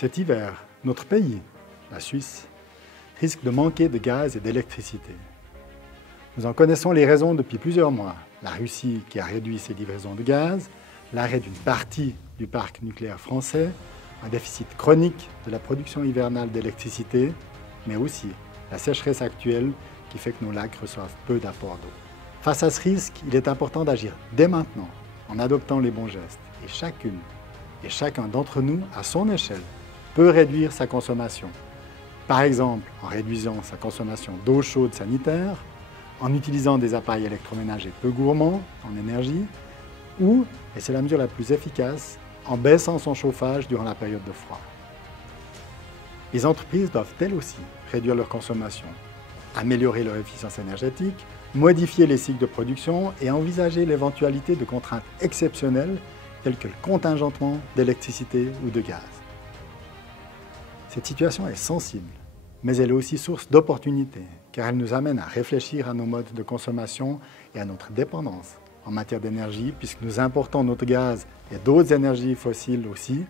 Cet hiver, notre pays, la Suisse, risque de manquer de gaz et d'électricité. Nous en connaissons les raisons depuis plusieurs mois. La Russie qui a réduit ses livraisons de gaz, l'arrêt d'une partie du parc nucléaire français, un déficit chronique de la production hivernale d'électricité, mais aussi la sécheresse actuelle qui fait que nos lacs reçoivent peu d'apports d'eau. Face à ce risque, il est important d'agir dès maintenant en adoptant les bons gestes. Et chacune et chacun d'entre nous, à son échelle, peut réduire sa consommation. Par exemple, en réduisant sa consommation d'eau chaude sanitaire, en utilisant des appareils électroménagers peu gourmands en énergie, ou, et c'est la mesure la plus efficace, en baissant son chauffage durant la période de froid. Les entreprises doivent elles aussi réduire leur consommation, améliorer leur efficience énergétique, modifier les cycles de production et envisager l'éventualité de contraintes exceptionnelles telles que le contingentement d'électricité ou de gaz. Cette situation est sensible, mais elle est aussi source d'opportunités, car elle nous amène à réfléchir à nos modes de consommation et à notre dépendance en matière d'énergie, puisque nous importons notre gaz et d'autres énergies fossiles aussi,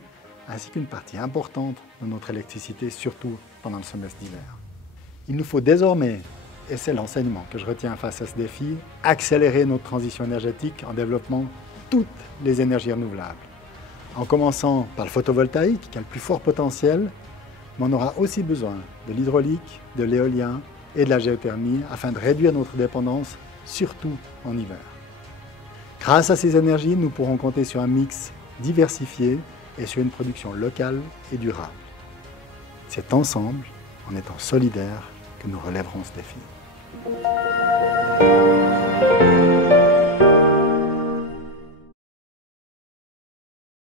ainsi qu'une partie importante de notre électricité, surtout pendant le semestre d'hiver. Il nous faut désormais, et c'est l'enseignement que je retiens face à ce défi, accélérer notre transition énergétique en développant toutes les énergies renouvelables. En commençant par le photovoltaïque, qui a le plus fort potentiel, mais on aura aussi besoin de l'hydraulique, de l'éolien et de la géothermie afin de réduire notre dépendance, surtout en hiver. Grâce à ces énergies, nous pourrons compter sur un mix diversifié et sur une production locale et durable. C'est ensemble, en étant solidaires, que nous relèverons ce défi.